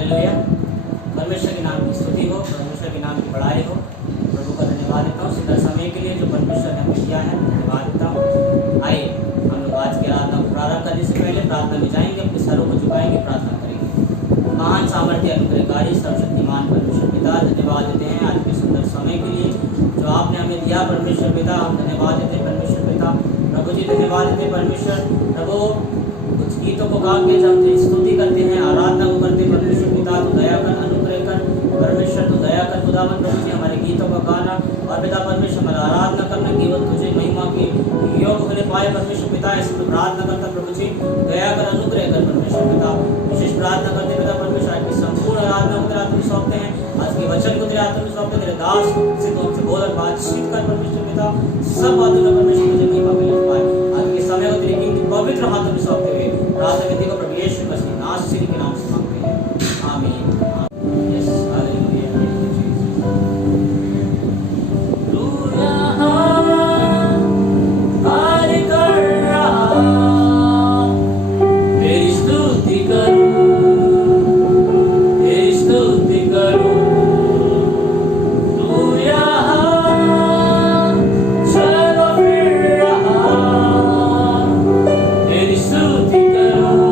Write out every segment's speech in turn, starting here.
Hallelujah. परमेश्वर के नाम की स्तुति हो, परमेश्वर के नाम की बड़ाई हो। प्रभु का धन्यवाद देता हूँ सुंदर समय के लिए जो परमेश्वर ने हमें दिया है, धन्यवाद देता हूँ। आइए हम लोग आज की आराधना को प्रारंभ करने से पहले प्रार्थना में जाएंगे, अपने सरों को झुकाएंगे, प्रार्थना करेंगे। महान सामर्थ्य अनुग्रहकारी सर्वशक्तिमान परमेश्वर पिता, धन्यवाद देते हैं आज के सुंदर समय के लिए जो आपने हमें दिया। परमेश्वर पिता हम धन्यवाद देते हैं। परमेश्वर पिता प्रभु जी धन्यवाद देते हैं। परमेश्वर प्रभु कुछ गीतों को गा के जब स्तुति करते हैं, आराधना को करते हैं, परमेश्वर पिता तो दया कर, अनुग्रह कर, परमेश्वर तो दया कर खुदावन प्रभु जी हमारे गीतों का गाना और पिता परमेश्वर हमारा आराधना करना केवल तुझे महिमा के योग होने पाए। परमेश्वर पिता ऐसे तो प्रार्थना करता प्रभु जी दया कर, अनुग्रह कर। परमेश्वर पिता विशेष प्रार्थना करते पिता परमेश्वर आज की संपूर्ण आराधना को तेरे हाथ में सौंपते हैं, आज के वचन को तेरे हाथ में सौंपते हैं। तेरे दास से तो उनसे बोल और बातचीत कर परमेश्वर पिता, सब बातों में परमेश्वर तुझे महिमा मिल पाए। आज के समय को तेरे कीमती पवित्र हाथों में सौंपते हुए प्रार्थना करते हैं प्रभु यीशु मसीह नासरी के नाम से मांगते हैं, आमीन। Yes hallelujah. तू यहाँ कार्य कर रहा, तेरी स्तुति करूं, तेरी स्तुति करूं। तू यहाँ चलो फिर रहा, तेरी स्तुति करूं,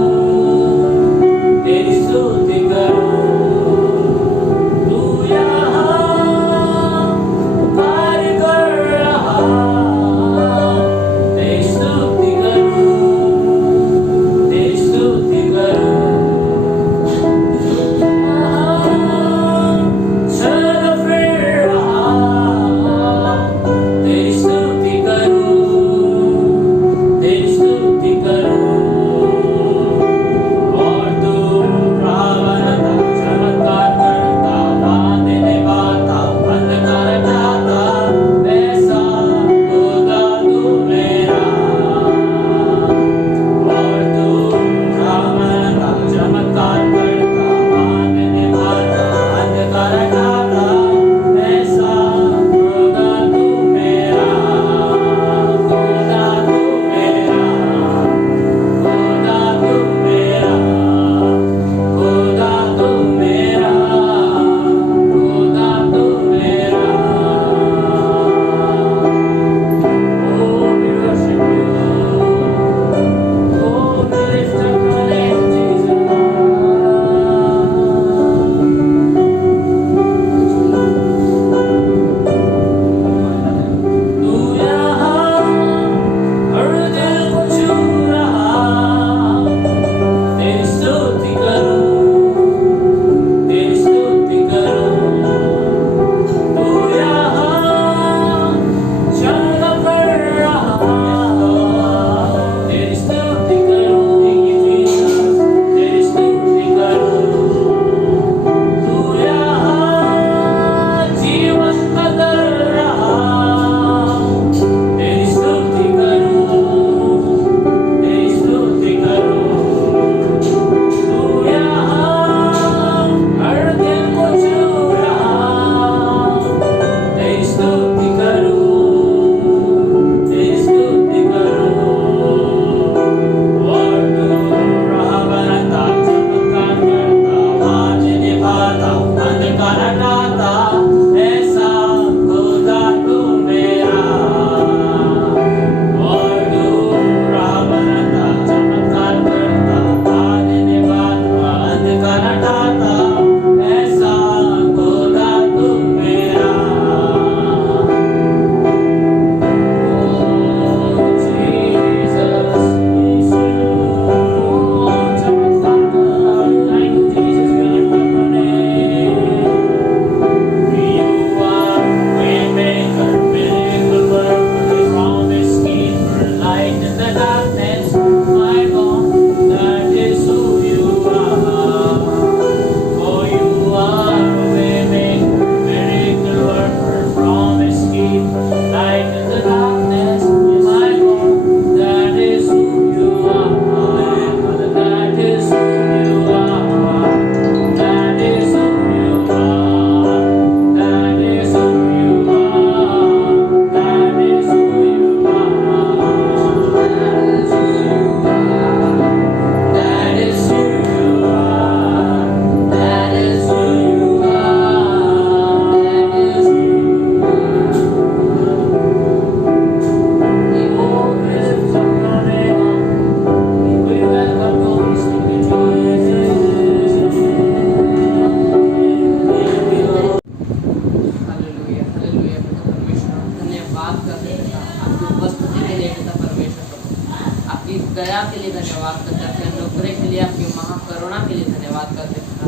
दया के लिए धन्यवाद करते हैं, आपके अनुग्रह के लिए, आपकी महाकरुणा के लिए धन्यवाद करते हैं पिता।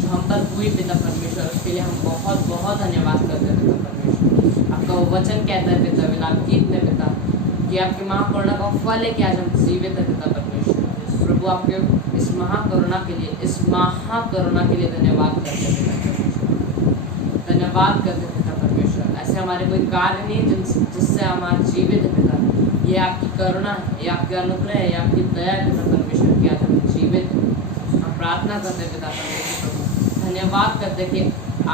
जो हम पर हुई पिता परमेश्वर, उसके लिए हम बहुत बहुत धन्यवाद करते हैं पिता परमेश्वर। आपका वो वचन कहता है पिता, विलापगीत में पिता, कि आपकी महाकरुणा का फल है कि आज हम जीवित है पिता परमेश्वर। प्रभु आपके इस महाकरुणा के लिए, इस महाकरुणा के लिए धन्यवाद करते हैं पिता परमेश्वर। धन्यवाद करते हैं पिता परमेश्वर। ऐसे हमारे कोई कार्य नहीं है जिससे हम आज जीवित है पिता। ये आपकी करुणा है, ये आपके अनुग्रह है, ये आपकी दया है पिता परमेश्वर की आज हम जीवित हैं। हम प्रार्थना करते हैं पिता परमेश्वर प्रभु, धन्यवाद करते हैं कि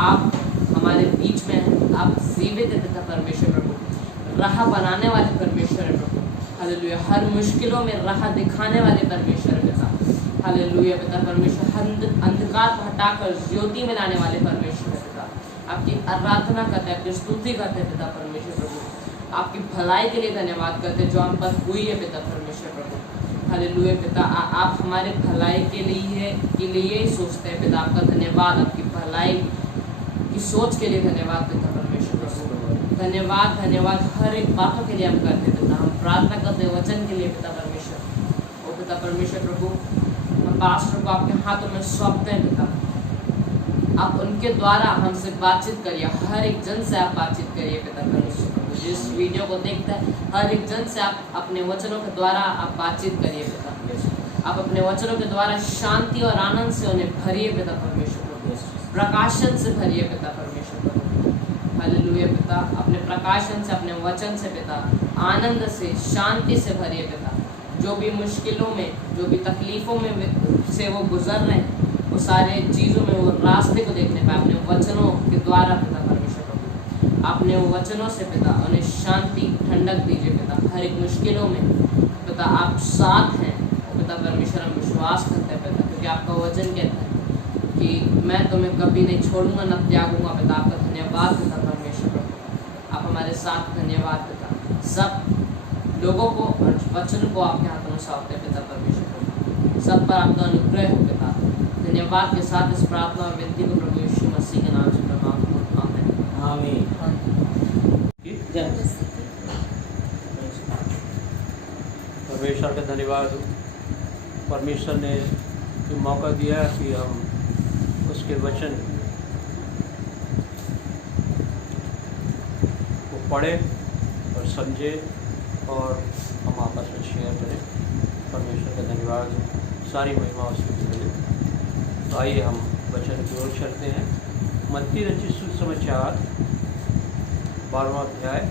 आप हमारे बीच में हैं, आप जीवित है पिता परमेश्वर प्रभु। राह बनाने वाले परमेश्वर है प्रभु, हालेलुया। हर मुश्किलों में राह दिखाने वाले परमेश्वर है पिता, हालेलुया पिता परमेश्वर। अंधकार को हटाकर ज्योति में लाने वाले परमेश्वर है पिता। आपकी आराधना करते हैं, आपकी स्तुति करते हैं पिता परमेश्वर प्रभु। आपकी भलाई के लिए धन्यवाद करते हैं जो हम पर हुई है पिता परमेश्वर प्रभु, हालेलुया पिता। आप हमारे भलाई के लिए ही सोचते हैं पिता। आपका धन्यवाद, आपकी भलाई की सोच के लिए धन्यवाद पिता परमेश्वर प्रभु। धन्यवाद धन्यवाद हर एक बातों के लिए हम करते पिता। हम प्रार्थना करते हैं वचन के लिए पिता परमेश्वर। ओ पिता परमेश्वर प्रभु, हम पास्टर को आपके हाथों में सौंपते हैं पिता। आप उनके द्वारा हमसे बातचीत करिए, हर एक जन से आप बातचीत करिए पिता परमेश्वर प्रभु। जिस वीडियो को देखता है हर एक जन से आप अपने वचनों के द्वारा आप बातचीत करिए पिता। आप अपने वचनों के द्वारा शांति और आनंद से उन्हें भरिए पिता परमेश्वर प्रभु। प्रकाशन से भरिए पिता परमेश्वर प्रभु, हालेलुया पिता। अपने प्रकाशन से, अपने वचन से पिता, आनंद से, शांति से भरिए पिता। जो भी मुश्किलों में, जो भी तकलीफ़ों में से वो गुजर रहे हैं, वो सारे चीज़ों में वो रास्ते को देखने पाए अपने वचनों के द्वारा पिता परमेश्वर प्रभु। आपने वो वचनों से पिता उन्हें शांति, ठंडक दीजिए पिता। हर एक मुश्किलों में पिता आप साथ हैं पिता परमेश्वर। हम विश्वास करते हैं पिता, क्योंकि आपका वचन कहता है कि मैं तुम्हें कभी नहीं छोड़ूंगा, न त्यागूंगा पिता। आपका धन्यवाद पिता परमेश्वर प्रभु, आप हमारे साथ, धन्यवाद पिता। सब लोगों को और वचन को आपके हाथों में सौंपते हैं पिता परमेश्वर प्रभु। सब पर आपका अनुग्रह हो पिता। धन्यवाद के साथ इस प्रार्थना और विनती को प्रभु यीशु मसीह के नाम से प्रमाण आमीन। परमेश्वर का धन्यवाद। परमेश्वर ने मौका दिया कि हम उसके वचन को पढ़ें और समझें और हम आपस में शेयर करें। परमेश्वर का धन्यवाद, सारी महिमा उसकी मिले। तो आइए हम वचन की ओर चलते हैं। मत्ती रचित सुसमाचार 12वां अध्याय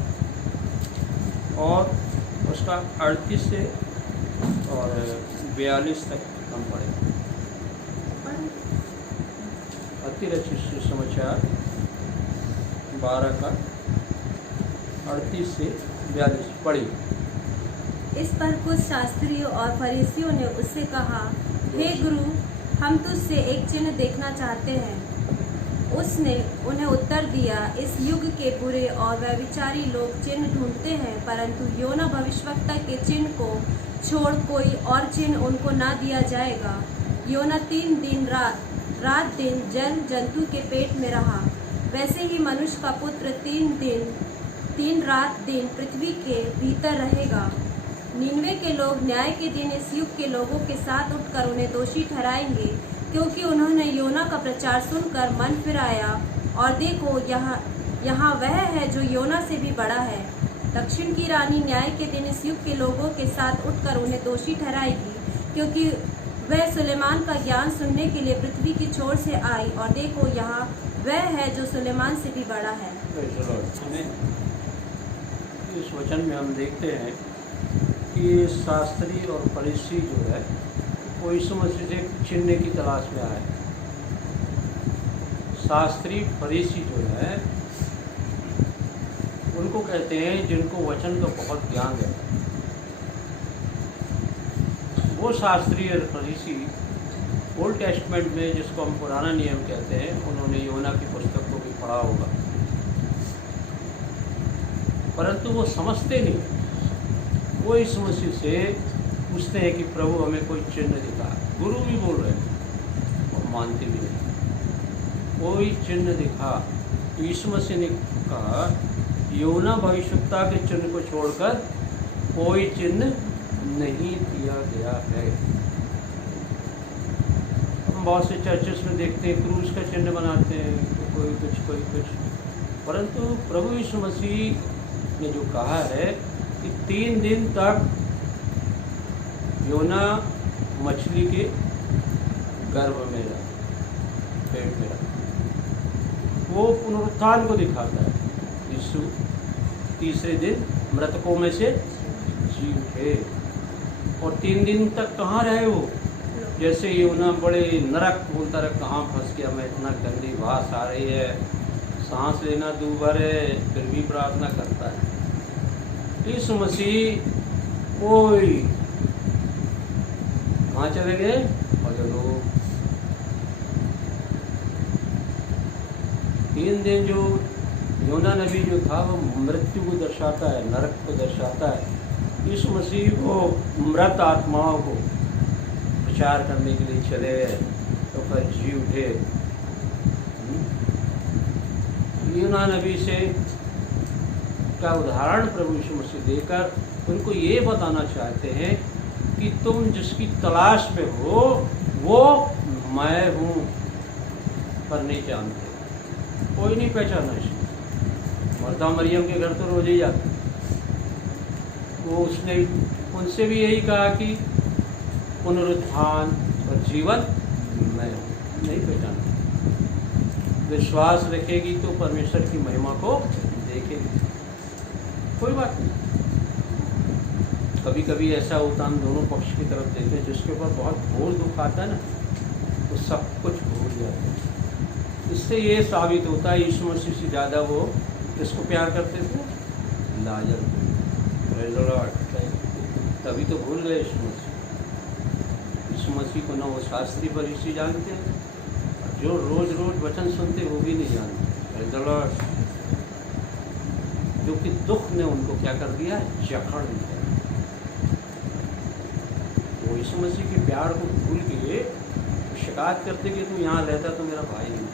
और उसका 38 से और 42 तक हम पढ़ें। मत्ती रचित सुसमाचार 12 का 38 से 42 पढ़िए। इस पर कुछ शास्त्रियों और फरीसियों ने उससे कहा, हे गुरु, हम तुझसे एक चिन्ह देखना चाहते हैं। उसने उन्हें उत्तर दिया, इस युग के बुरे और व्यभिचारी लोग चिन्ह ढूंढते हैं, परंतु योना भविष्यवक्ता के चिन्ह को छोड़ कोई और चिन्ह उनको ना दिया जाएगा। योना 3 दिन रात दिन जल जंतु के पेट में रहा, वैसे ही मनुष्य का पुत्र 3 रात दिन पृथ्वी के भीतर रहेगा। निनवे के लोग न्याय के दिन इस युग के लोगों के साथ उठकर उन्हें दोषी ठहराएंगे, क्योंकि उन्होंने योना का प्रचार सुनकर मन फिराया, और देखो यहाँ वह है जो योना से भी बड़ा है। दक्षिण की रानी न्याय के दिन इस युग के लोगों के साथ उठकर उन्हें दोषी ठहराएगी, क्योंकि वह सुलेमान का ज्ञान सुनने के लिए पृथ्वी की छोर से आई, और देखो यहाँ वह है जो सुलेमान से भी बड़ा है। इस वचन में हम देखते हैं कि शास्त्री और फरीसी जो है वो यीशु मसीह से चिन्ह की तलाश में आए। शास्त्री फरीसी जो है उनको कहते हैं जिनको वचन का बहुत ज्ञान है। वो शास्त्री और फरीसी ओल्ड टेस्टमेंट में, जिसको हम पुराना नियम कहते हैं, उन्होंने योना की पुस्तक को भी पढ़ा होगा, परंतु वो समझते नहीं। वो यीशु मसीह से पूछते हैं कि प्रभु हमें कोई चिन्ह दिखा। गुरु भी बोल रहे हैं और मानते भी नहीं। कोई चिन्ह दिखा। यीशु मसीह ने कहा योना भविष्यवक्ता के चिन्ह को छोड़कर कोई चिन्ह नहीं किया गया है। हम बहुत से चर्चेस में देखते हैं क्रूस का चिन्ह बनाते हैं, तो कोई कुछ, परंतु प्रभु यीशु मसीह ने जो कहा है कि 3 दिन तक योना मछली के गर्भ में रहा, पेट में रहा, वो पुनरुत्थान को दिखाता है। यीशु तीसरे दिन मृतकों में से जी उठे, और 3 दिन तक कहाँ रहे वो? जैसे योना बड़े नरक बोलता रहा, कहाँ फंस गया मैं, इतना गंदी वास आ रही है, सांस लेना दूभर है, फिर भी प्रार्थना करता है। यीशु मसीह कोई कहाँ चले गए? अधोलोक। 3 दिन जो योना नबी जो था वो मृत्यु को दर्शाता है, नरक को दर्शाता है। यीशु मसीह को मृत आत्माओं को प्रचार करने के लिए चले गए, तो फिर जी उठे। योना नबी से का उदाहरण प्रभु यीशु मसीह देकर उनको ये बताना चाहते हैं कि तुम जिसकी तलाश में हो वो मैं हूँ, पर नहीं जानते, कोई नहीं पहचाना इसको। मर्दा मरियम के घर तो रोज ही जाते, वो उसने उनसे भी यही कहा कि पुनरुत्थान और जीवन मैं हूँ, नहीं पहचाना। विश्वास रखेगी तो परमेश्वर की महिमा को देखेगी, कोई बात नहीं। कभी कभी ऐसा होता, हम दोनों पक्ष की तरफ देखते हैं, जिसके ऊपर बहुत घोर दुख आता है ना, वो सब कुछ भूल जाते हैं। इससे ये साबित होता है यीशु मसीह से ज़्यादा वो किसको प्यार करते थे? लाजर को। तभी तो भूल गए यीशु मसीह। यीशु मसीह को ना वो शास्त्री फरीसी जानते हैं, जो रोज रोज वचन सुनते वो भी नहीं जानते। जो कि दुख ने उनको क्या कर दिया? जकड़ दिया। वो यीशु मसीह के प्यार को भूल के शिकायत करते कि तू यहाँ रहता तो मेरा भाई नहीं।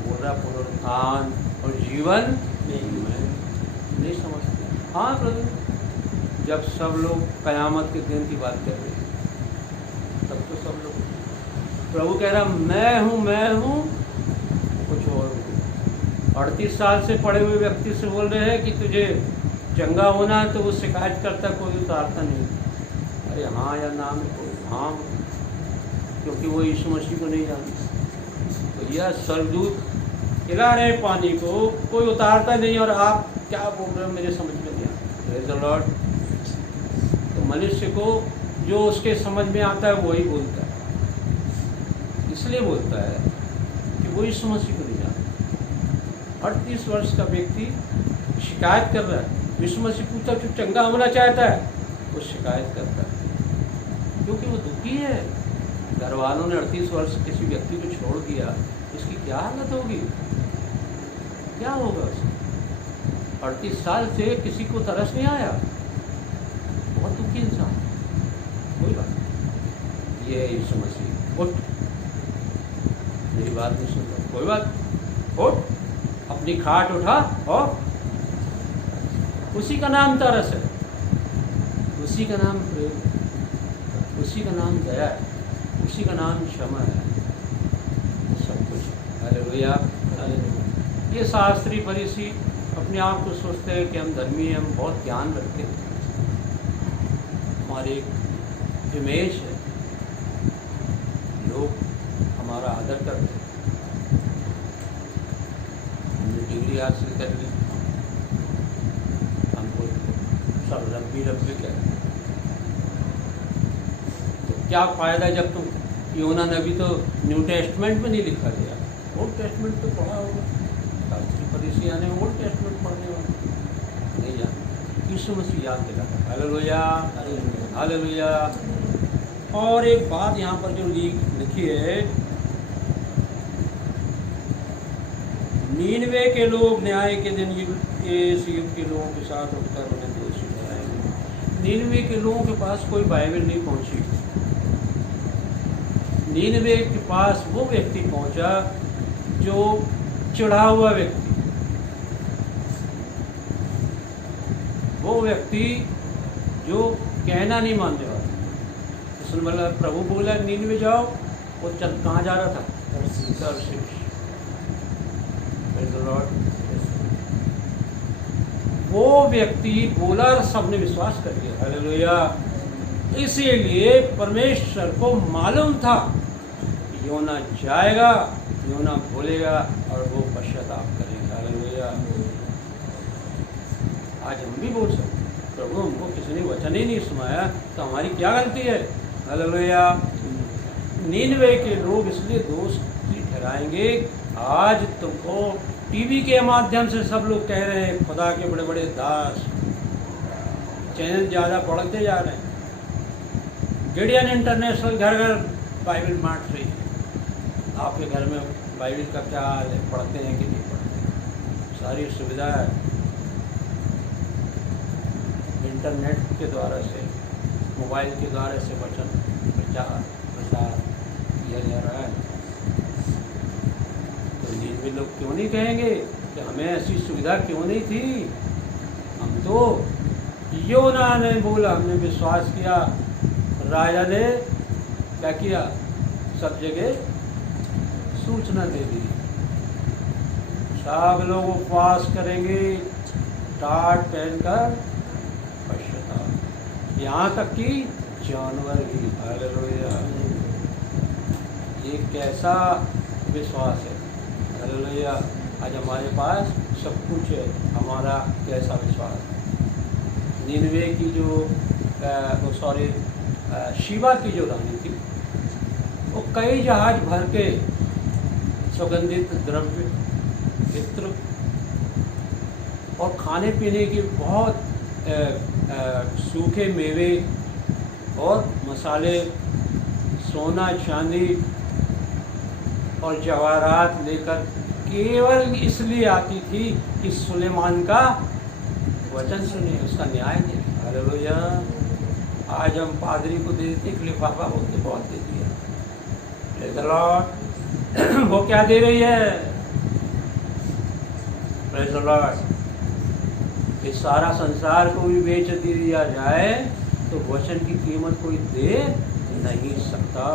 बोल रहा पुनरुत्थान और जीवन नहीं समझते। हाँ प्रभु, जब सब लोग कयामत के दिन की बात कर रहे हैं, तब तो सब लोग, प्रभु कह रहा मैं हूँ, कुछ और 38 साल से पड़े हुए व्यक्ति से बोल रहे हैं कि तुझे चंगा होना है, तो वो शिकायत करता, कोई उतारता नहीं। अरे हाँ या ना में कोई हाँ, क्योंकि वो यीशु मसीह को नहीं जानते। तो यह स्वर्गदूत हिला रहे पानी को, कोई उतारता नहीं, और आप क्या बोल रहे हो मेरे समझ में नहीं आता। Praise the Lord. तो मनुष्य को जो उसके समझ में आता है वही बोलता है। इसलिए बोलता है कि वो यीशु मसीह को नहीं जानता। 38 वर्ष का व्यक्ति शिकायत कर रहा है, यीशु मसीह पूछता तू चंगा होना चाहता है, वो शिकायत करता है क्योंकि वो दुखी है। घर वालों ने 38 वर्ष किसी व्यक्ति को छोड़ दिया, इसकी क्या हालत होगी, क्या होगा उसको? 38 साल से किसी को तरस नहीं आया, बहुत दुखी इंसान। कोई बात नहीं, ये यीशु मसीह उठ, मेरी बात नहीं सुन रहा, कोई बात, उठ, अपनी खाट उठा, और उसी का नाम तरस है, उसी का नाम प्रेम, उसी का नाम दया है, उसी का नाम क्षमा है, सब कुछ। Hallelujah, hallelujah. ये शास्त्री फरीसी अपने आप को सोचते हैं कि हम धर्मी हैं, हम बहुत ज्ञान रखते हैं, हमारी एक इमेज है, लोग हमारा आदर करते हैं, हमने डिग्री हासिल कर ली, हमको सब रब्बी कहते हैं। तो क्या फ़ायदा जब तुम, योना नबी तो न्यू टेस्टमेंट में नहीं लिखा गया, ओल्ड टेस्टमेंट तो पढ़ा होगा, शास्त्री फरीसी आने ओल्ड टेस्टमेंट पढ़ने वाले नहीं जान। यीशु मसीह याद दिलाता। Hallelujah, hallelujah. और एक बात यहाँ पर जो लिखी है, नीनवे के लोग न्याय के दिन इस युग के लोगों के साथ उठकर उन्हें दोषी ठहराएंगे। नीनवे के लोगों के पास कोई बाइबल नहीं पहुँची। नीनवे के पास वो व्यक्ति पहुंचा जो चिढ़ा हुआ व्यक्ति, वो व्यक्ति जो कहना नहीं मानने वाले। उसने बोला, प्रभु बोला नीनवे जाओ, वो चल कहाँ जा रहा था? तर्शीश। Praise the Lord। वो व्यक्ति बोला और सबने विश्वास कर लिया। हालेलुया। इसीलिए परमेश्वर को मालूम था योना जाएगा, योना बोलेगा और वो पश्चाताप करेगा। हालेलुया। आज हम भी बोल सकते हैं, प्रभु हमको किसी ने वचन ही नहीं सुनाया तो हमारी क्या गलती है? हालेलुया। नीनवे के लोग इसलिए दोषी ठहराएंगे, आज तुमको टीवी के माध्यम से सब लोग कह रहे हैं खुदा के बड़े बड़े दास, चैनल ज़्यादा बढ़ते जा रहे हैं। गिडियन इंटरनेशनल घर घर बाइबल बांट रही है। आपके घर में बाइबल का क्या हाल है? पढ़ते हैं कि नहीं पढ़ते? सारी सुविधा है इंटरनेट के द्वारा से, मोबाइल के द्वारा से वचन प्रचार प्रसार किया जा रहा है। तो नीनवे लोग क्यों नहीं कहेंगे कि हमें ऐसी सुविधा क्यों नहीं थी? हम तो योना ने बोला, हमने विश्वास किया, राजा ने क्या किया? सब जगह सूचना दे दी। सब लोग उपवास करेंगे, टाट पहनकर पश्चाताप, यहाँ तक कि जानवर भी। हालेलुया। ये कैसा विश्वास है? हालेलुया। आज हमारे पास सब कुछ है, हमारा कैसा विश्वास? नीनवे की जो शिवा की जो रानी थी, वो कई जहाज भर के सुगंधित द्रव्य, इत्र और खाने पीने की बहुत सूखे मेवे और मसाले, सोना चांदी और जवाहरात लेकर केवल इसलिए आती थी कि सुलेमान का वचन सुने, उसका न्याय दे। हालेलुया। आज हम पादरी को दे देते एक लिफाफा, बोलते बहुत दे दिया। Praise the Lord। वो क्या दे रही है? Praise the Lord। इस सारा संसार को भी बेच दिया जाए तो वचन की कीमत कोई दे नहीं सकता।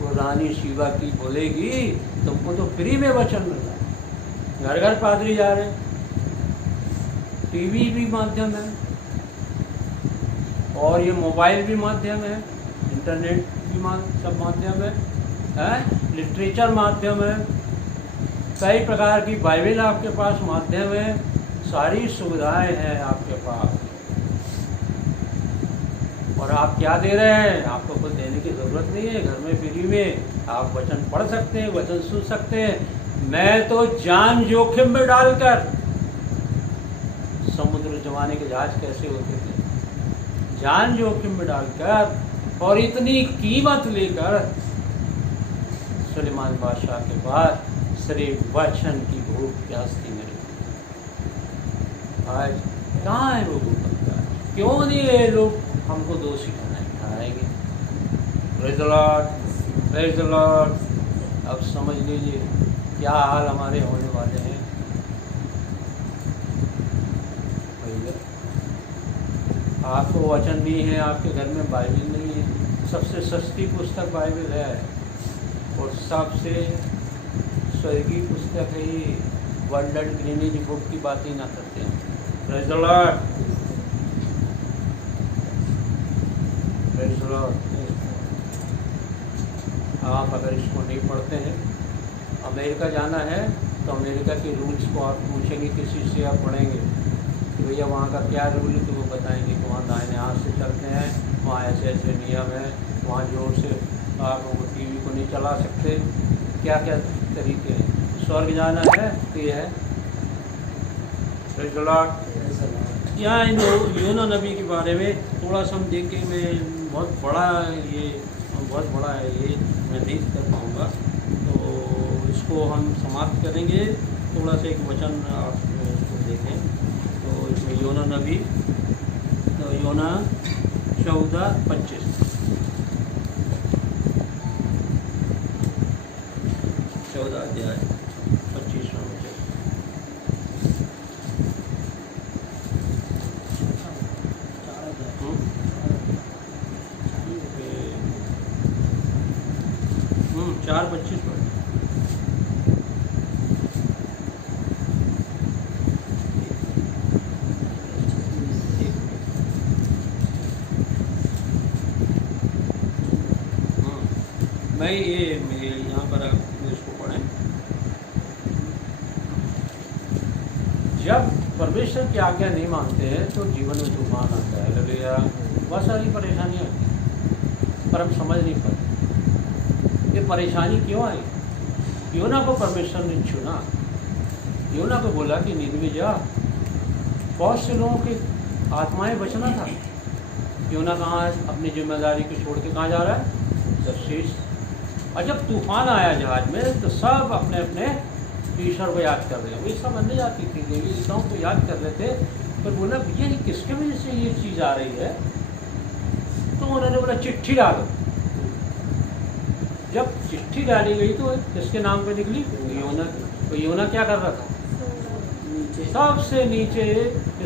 वो रानी शिवा की बोलेगी तुमको तो फ्री में वचन मिल रहा है। घर घर पादरी जा रहे हैं, टीवी भी माध्यम है और ये मोबाइल भी माध्यम है, इंटरनेट भी सब माध्यम है, लिटरेचर माध्यम है, कई प्रकार की बाइबल आपके पास माध्यम है, सारी सुविधाएं हैं आपके पास। और आप क्या दे रहे हैं? आपको कुछ देने की ज़रूरत नहीं है। घर में फ्री में आप वचन पढ़ सकते हैं, वचन सुन सकते हैं। मैं तो जान जोखिम में डालकर, समुद्र जमाने के जहाज कैसे होते थे, जान जोखिम में डालकर और इतनी कीमत लेकर सुलेमान बादशाह के पास सिर्फ वचन की भूख प्यास थी मेरे। आज कहाँ है वो भूख? क्यों नहीं ये लोग हमको दोषी ठहराएंगे? Praise the lord, praise the lord. अब समझ लीजिए क्या हाल हमारे होने वाले हैं। आपको वचन नहीं है, आपके घर में बाइबल नहीं है। सबसे सस्ती पुस्तक बाइबल है और सबसे स्वर्गीय पुस्तक है ये। वर्ल्ड ग्रीनेज बुक की बात ही ना करते हैं। Praise the lord, praise the Lord. आप अगर इसको नहीं पढ़ते हैं, अमेरिका जाना है तो अमेरिका के रूल्स को आप पूछेंगे, किसी से आप पढ़ेंगे कि भैया वहाँ का क्या रूल है, तो वो बताएंगे कि वहाँ दाहिने हाथ से चलते हैं, वहाँ ऐसे ऐसे नियम है, वहाँ जोर से आप टीवी को नहीं चला सकते, क्या क्या तरीके हैं। स्वर्ग जाना है तो ये है। यहाँ योना नबी के बारे में थोड़ा सा हम देख के, मैं बहुत बड़ा है ये मैं नहीं कर पाऊँगा, तो इसको हम समाप्त करेंगे। थोड़ा सा एक वचन आप देखें तो इसमें योना नबी, तो योना 14:25, 14 अध्याय 25वां वचन। 4:25 पर। मैं ये यहाँ पर इसको पढ़ें। जब परमेश्वर की आज्ञा नहीं मानते हैं तो जीवन में तूफान आता है, हालेलुया। बहुत सारी परेशानियाँ आती हैं, पर हम समझ नहीं पाते ये परेशानी क्यों आई। योना को परमेश्वर ने चुना, योना को बोला कि निनवे जा। बहुत से लोगों की आत्माएं बचना था। योना कहाँ अपनी जिम्मेदारी को छोड़ के कहाँ जा रहा है, तर्शीश। और जब तूफान आया जहाज में तो सब अपने अपने ईश्वर को याद कर रहे हैं। वे सब अन्य जाति थी, देवी देवताओं को याद कर रहे थे। पर बोला भैया ये किसके वजह से ये चीज़ आ रही है। तो उन्होंने बोला चिट्ठी डालो। जब चिट्ठी डाली गई तो किसके नाम पे निकली, योना। तो योना क्या कर रहा था, सबसे नीचे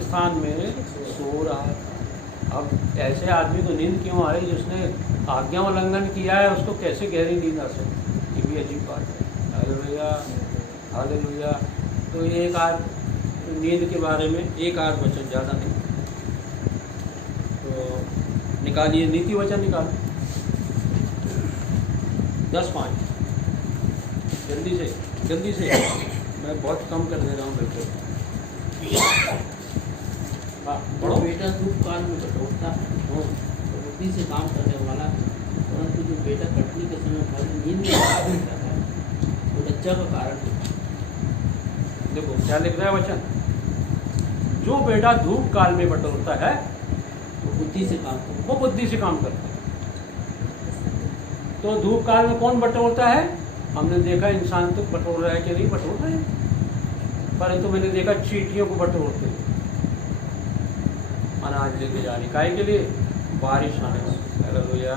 स्थान में सो रहा। अब ऐसे आदमी को नींद क्यों आ रही जिसने आज्ञा उल्लंघन किया है, उसको कैसे गहरी नींद आ सकती। ये भी अजीब बात है, हालेलुया हालेलुया। तो एक आध नींद के बारे में एक आध वचन, ज़्यादा नहीं। तो निकालिए नीति वचन, निकाल 10:5 जल्दी से मैं बहुत कम कर दे रहा हूँ बिल्कुल। बड़ो बेटा दुख काल में बटोरता है तो बुद्धि से काम करने वाला है, परंतु जो बेटा कटनी के समय भर नींद में जागता है वो लज्जा का कारण है। देखो क्या लिख रहा है वचन, जो बेटा धूप काल में बटोरता है वो बुद्धि से काम करता है। वो बुद्धि से काम करता है। तो धूप काल में कौन बटोरता है, हमने देखा इंसान तो बटोर रहा है कि नहीं बटोर रहे, परंतु मैंने देखा चींटियों को बटोरते अनाज लेके जाने काहे के लिए, बारिश आने वाली, हालेलुया।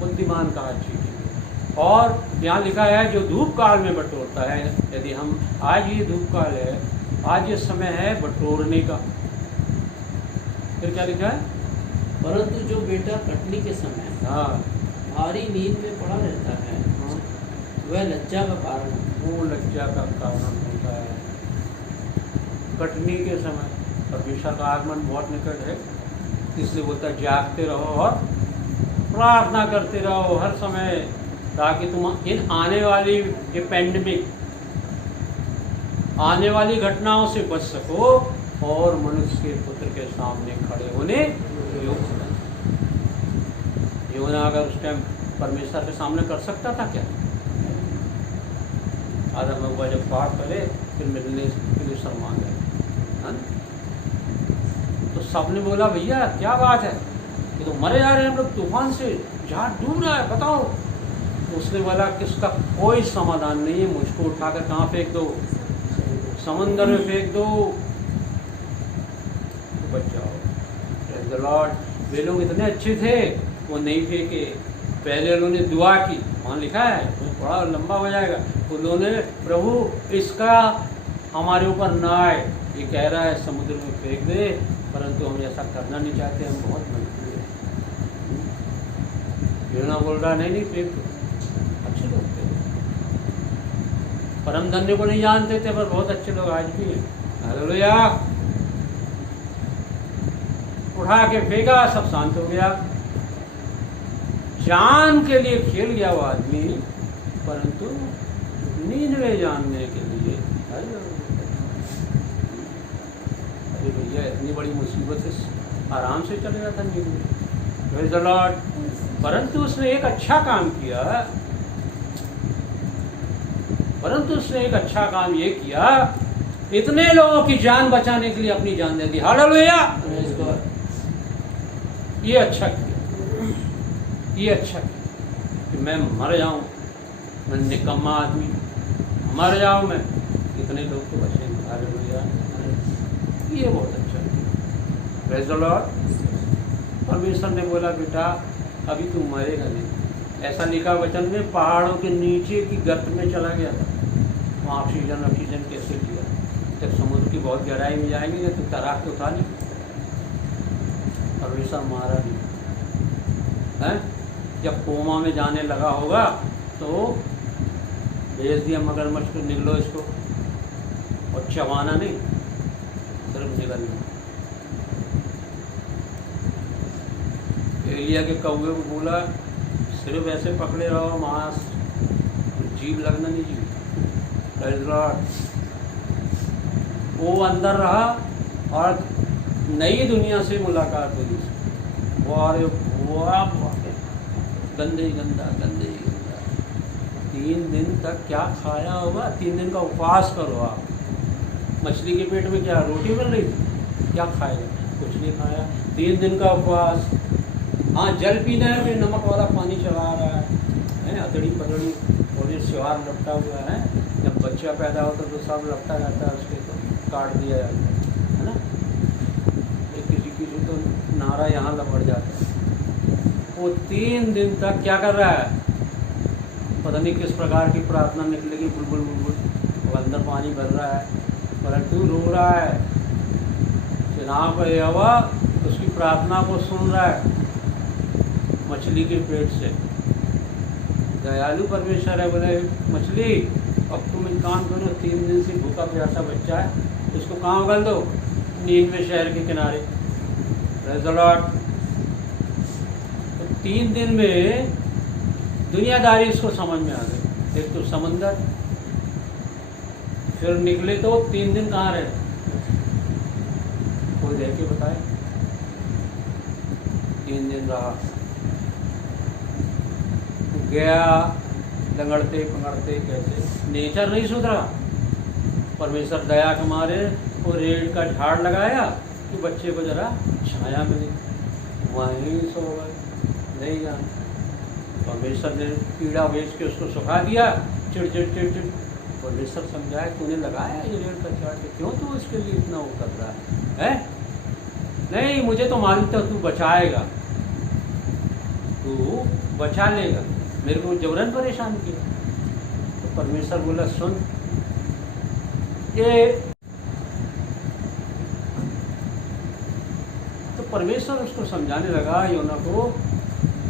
बुद्धिमान कहा चींटी। और यहाँ लिखा है जो धूप काल में बटोरता है। यदि हम आज ये धूप काल है, आज ये समय है बटोरने का। फिर क्या लिखा है, परंतु जो बेटा कटनी के समय हाँ भारी नींद में पड़ा रहता है वह लज्जा का कारण है। वो लज्जा का कारण होता है। कटनी के समय परमेश्वर का आगमन बहुत निकट है, इसलिए बोलता है जागते रहो और प्रार्थना करते रहो हर समय, ताकि तुम इन आने वाली ये पैंडेमिक आने वाली घटनाओं से बच सको और मनुष्य के पुत्र के सामने खड़े होने योग्य बनो। योना अगर उस टाइम परमेश्वर के सामने कर सकता था क्या, आदम हुआ जब पाप करे फिर मिलने के लिए शर्मा गए। तो सबने बोला भैया क्या बात है, ये तो मरे जा रहे हैं हम लोग, तूफान से जहाज डूब रहा है, बताओ। तो उसने बोला कि इसका कोई समाधान नहीं है, मुझको उठाकर कहाँ फेंक दो, समंदर में फेंक दो, तो बच जाओ। Praise the Lord. वे लोग इतने अच्छे थे, वो नहीं फेंके। पहले उन्होंने दुआ की, वहाँ लिखा है, बड़ा लंबा हो जाएगा। उन्होंने प्रभु इसका हमारे ऊपर ना आए, ये कह रहा है समुद्र में फेंक दे, परंतु हम ऐसा करना नहीं चाहते, हम बहुत मजबूर हैं। योना बोल रहा नहीं फेंक दो। अच्छे लोग थे, परम धन्य को नहीं जानते थे, पर बहुत अच्छे लोग आज भी हैं, हालेलुया। उठा के फेंका, सब शांत हो गया। जान के लिए खेल गया वो आदमी, परंतु नीनवे जानने के लिए, अरे भैया इतनी बड़ी मुसीबत से आराम से चले गया था नीनवे, प्रेज़ द लॉर्ड। परंतु उसने एक अच्छा काम किया, परंतु उसने एक अच्छा काम ये किया, इतने लोगों की जान बचाने के लिए अपनी जान दे दी, हालेलुया। ये अच्छा किया, ये अच्छा किया कि मैं मर जाऊं, मैं निकम्मा आदमी मर जाऊं, मैं इतने लोग तो बचेंगे, हालेलुया। ये बहुत अच्छा किया, प्रेज़ द लॉर्ड। परमेश्वर ने बोला बेटा अभी तू मरेगा नहीं। ऐसा लिखा वचन में, पहाड़ों के नीचे की गर्त में चला गया था, वहाँ ऑक्सीजन कैसे लिया। जब समुद्र की बहुत गहराई में जाएंगे तो तैराक तो था नहीं, परमेश्वर मारा नहीं है। जब कोमा में जाने लगा होगा तो भेज दिया मगरमच्छ को, निगलो इसको, और चबाना नहीं, सिर्फ निगलना। एलिया के कौवे को बोला सिर्फ ऐसे पकड़े रहो, मांस जीभ लगना नहीं जीभ। वो अंदर रहा और नई दुनिया से मुलाकात हुई। वो अरे वाह, गंदे ही गंदा, गंदे ही गंदा। 3 दिन तक क्या खाया होगा? 3 दिन का उपवास करो आप। मछली के पेट में क्या रोटी मिल रही थी? क्या खाएगा? कुछ नहीं खाया। 3 दिन का उपवास। हाँ, जल पीना है, फिर नमक वाला पानी चला रहा है, अतड़ी पतड़ी और ये सिवार लपटा हुआ है। जब बच्चा पैदा होता तो सब लपटा रहता है, उसके तो काट दिया जाता है ना। किसी किसी तो नारा यहाँ लपट जाता है। वो 3 दिन तक क्या कर रहा है? पता नहीं किस प्रकार की प्रार्थना निकलेगी, बुलबुल बुलबुल। वो अंदर पानी भर रहा है, परंतु रो रहा है। जनाब यहोवा उसकी प्रार्थना को सुन रहा है मछली के पेट से। दयालु परमेश्वर है। बोले मछली, अब तुम एक काम करो, 3 दिन से भूखा प्यासा बच्चा है, इसको कहाँ उगल दो? नीनवे शहर के किनारे। Praise the Lord. तो 3 दिन में दुनियादारी इसको समझ में आ गई। एक तो समंदर, फिर निकले तो 3 दिन कहाँ रहे? कोई रह के बताए? 3 दिन रहा, गया लंगड़ते पकड़ते, कैसे नेचर नहीं सुधरा। परमेश्वर दया के मारे वो रेड़ का झाड़ लगाया कि बच्चे को जरा छाया मिली, वहीं सो गए, नहीं जाना। परमेश्वर ने कीड़ा बेच के उसको सुखा दिया, चिड़ चिड़ चिड़ चिड़। परमेश्वर समझाए, तूने लगाया ये रेड़ का झाड़, क्यों तू इसके लिए इतना वो कर रहा है? नहीं, मुझे तो मालूम था तू बचाएगा, तू बचा लेगा, मेरे को जबरन परेशान किया। तो परमेश्वर बोला सुन, ये तो परमेश्वर उसको समझाने लगा योना को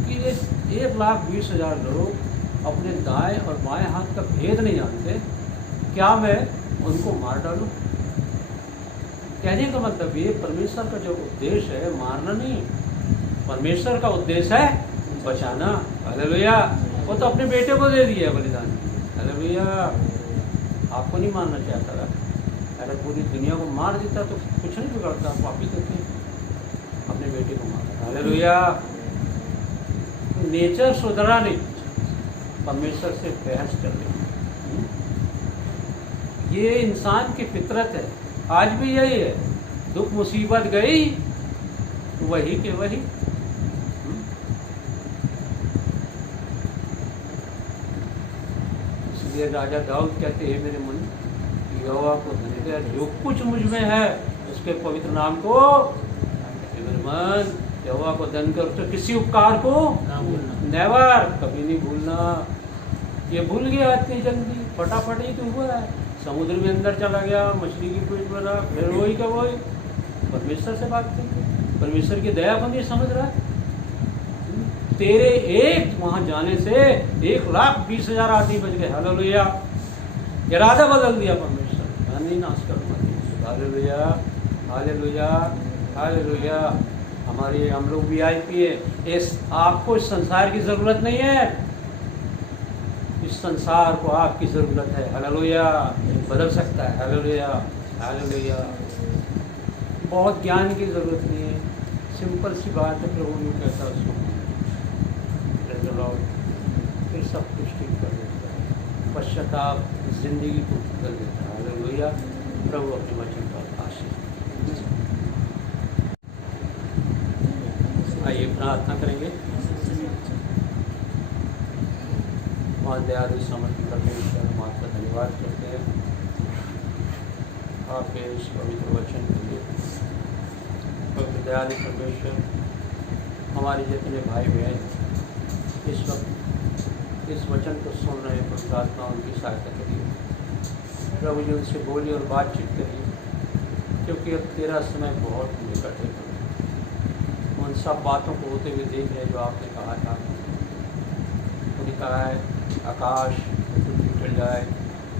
कि ये 1,20,000 लोग अपने दाएं और बाएं हाथ का भेद नहीं जानते, क्या मैं उनको मार डालूं? कहने का मतलब ये परमेश्वर का जो उद्देश्य है मारना नहीं, परमेश्वर का उद्देश्य है बचाना। हालेलुया। वो तो अपने बेटे को दे दिया बलिदान। हालेलुया। आपको नहीं मारना चाहता था। अगर पूरी दुनिया को मार देता तो कुछ नहीं बिगड़ता, पापी तो थे, अपने बेटे को मारा। हालेलुया। नेचर सुधरा नहीं, परमेश्वर से बहस कर रही। ये इंसान की फितरत है, आज भी यही है। दुख मुसीबत गई वही के वही। इसलिए राजा दाऊद कहते हैं मेरे मन यहोवा को धन्यवाद, जो कुछ मुझ में है उसके पवित्र नाम को मेरे मन यहोवा को धन कर, तो किसी उपकार को नेवर, कभी नहीं भूलना। ये भूल गया इतनी जल्दी, फटाफट ही तो हुआ है। समुद्र में अंदर चला गया, मछली की पेट में रहा, फिर वही का वही। परमेश्वर से बात करते, परमेश्वर की दया को नहीं समझ रहा। तेरे एक वहां जाने से 1,20,000 आदमी बच गए। हालेलुया। इरादा बदल दिया परमेश्वर, मैं नहीं नाश करूँगा। Hallelujah, hallelujah, hallelujah. हमारे हम लोग VIP है। इस आपको इस संसार की ज़रूरत नहीं है, इस संसार को आपकी ज़रूरत है। हालेलुया। बदल सकता है। Hallelujah, hallelujah. बहुत ज्ञान की ज़रूरत नहीं है, सिंपल सी बात है। प्रभु ने कैसा उसको फिर सब कुछ ठीक कर देता है। पश्चाताप जिंदगी को बदल देता है। हालेलुया। प्रभु अपने वचन पर आशीष। आइए प्रार्थना करेंगे। और दयालु समर्थ परमेश्वर, हम आपका धन्यवाद करते हैं आपके इस पवित्र वचन के लिए। पवित्र दयालु परमेश्वर, हमारे जितने भाई बहन इस वक्त इस वचन को सुन रहे हैं, पवित्र आत्मा उनकी सहायता करिए प्रभु जी, उनसे बोलिए और बातचीत करिए, क्योंकि अब तेरा समय बहुत निकट है। उन सब बातों को होते हुए देख रहे जो आपने कहा था। उन्हें कहा है आकाश पृथ्वी टल जाए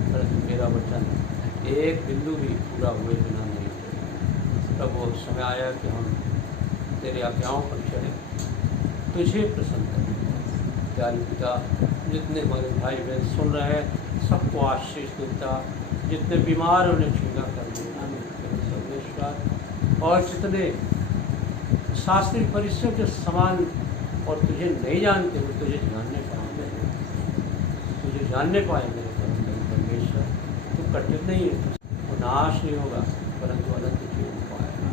परंतु मेरा वचन एक बिंदु भी पूरा हुए बिना नहीं चलेगा। तब वो समय आया कि हम तेरे आज्ञाओं पर चले, तुझे प्रसन्न करें। प्यारे पिता, जितने हमारे भाई बहन सुन रहे हैं सबको आशीष देता, जितने बीमार उन्हें छीना कर देना सर्वेश्वर, और जितने शास्त्री फरीसियों के समान और तुझे नहीं जानते वो तुझे जानने पाएंगे, तुझे जानने पाएंगे परमेश्वर। तू कठिन नहीं है, वो नाश नहीं होगा परंतु अनंत जीवन पाएगा।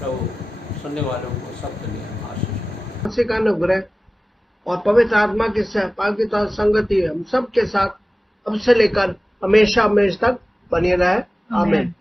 प्रभु सुनने वालों को सबके लिए हम आशीष का अनुग्रह और पवित्र आत्मा की सहभागिता और संगति हम सब के साथ अब से लेकर हमेशा हमेशा तक बनी रहे। आमीन।